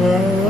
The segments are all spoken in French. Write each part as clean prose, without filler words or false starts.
Je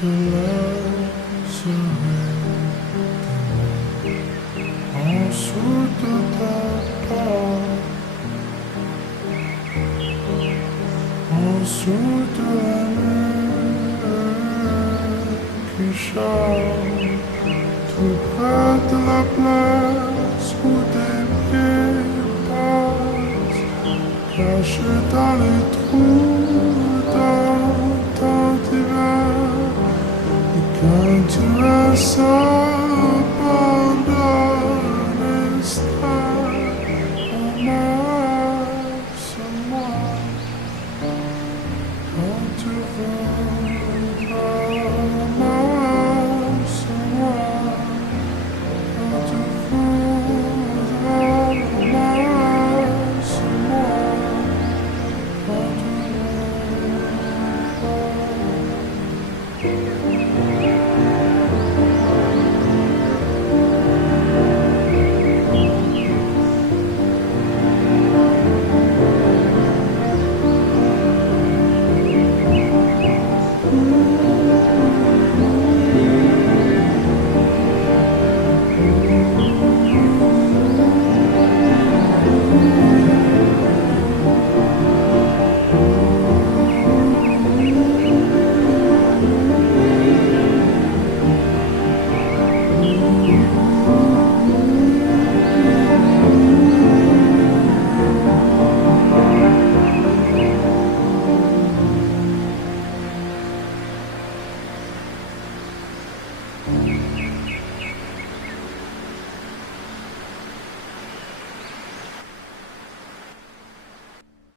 te laisserai en dessous de ta porte, en dessous de la nuit qui chante, tout près de la place où des pieds passent, cachés dans les trous d'un temps d'hiver. Quand tu ressors